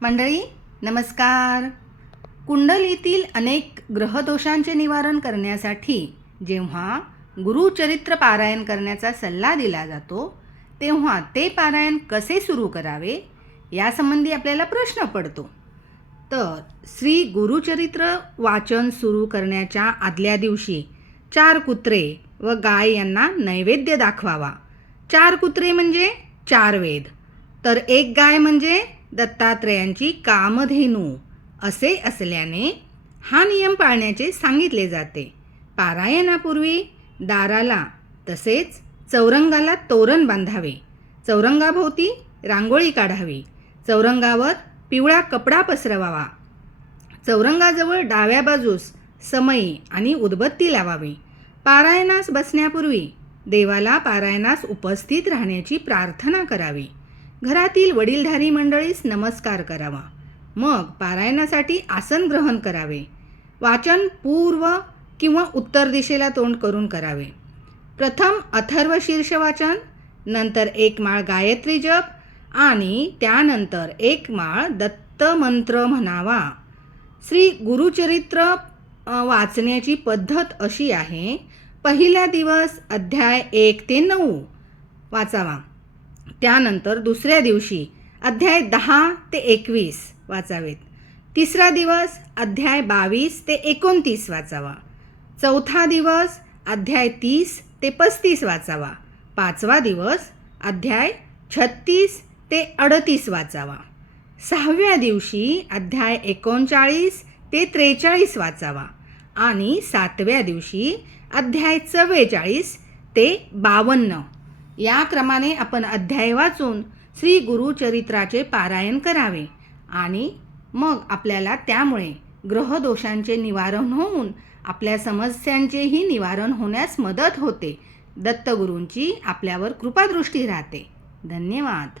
मंडळी नमस्कार. कुंडलीतील अनेक ग्रहदोषांचे निवारण करण्यासाठी जेव्हा गुरुचरित्र पारायण करण्याचा सल्ला दिला जातो तेव्हा ते पारायण कसे सुरू करावे यासंबंधी आपल्याला प्रश्न पडतो. तर श्री गुरुचरित्र वाचन सुरू करण्याच्या आदल्या दिवशी 4 कुत्रे व गाय यांना नैवेद्य दाखवावा. 4 कुत्रे म्हणजे 4 वेद, तर 1 गाय म्हणजे दत्तात्रेयांची कामधेनू असे असल्याने हा नियम पाळण्याचे सांगितले जाते. पारायणापूर्वी दाराला तसेच चौरंगाला तोरण बांधावे. चौरंगाभोवती रांगोळी काढावी. चौरंगावर पिवळा कपडा पसरवावा. चौरंगाजवळ डाव्या बाजूस समई आणि उदबत्ती लावावी. पारायणास बसण्यापूर्वी देवाला पारायणास उपस्थित राहण्याची प्रार्थना करावी. घरातील वडीलधारी मंडळीस नमस्कार करावा. मग पारायणासाठी आसन ग्रहण करावे. वाचन पूर्व किंवा उत्तर दिशेला तोंड करून करावे. प्रथम अथर्व शीर्ष वाचन, नंतर 1 माळ गायत्री जप आणि त्यानंतर 1 माळ दत्त मंत्र म्हणावा. श्री गुरुचरित्र वाचण्याची पद्धत अशी आहे. पहिला दिवस अध्याय 1 ते 9 वाचावा. त्यानंतर दुसऱ्या दिवशी अध्याय 10 ते 21 वाचावेत. तिसरा दिवस अध्याय 22 ते 29 वाचावा. चौथा दिवस अध्याय 30 ते 35 वाचावा. 5वा दिवस अध्याय 36 ते 38 वाचावा. 6व्या दिवशी अध्याय 39 ते 43 वाचावा आणि 7व्या दिवशी अध्याय 44 ते 52 या क्रमाने आपण अध्याय वाचून श्री गुरुचरित्राचे पारायण करावे आणि मग आपल्याला त्यामुळे ग्रहदोषांचे निवारण होऊन आपल्या समस्यांचेही निवारण होण्यास मदत होते. दत्तगुरूंची आपल्यावर कृपादृष्टी राहते. धन्यवाद.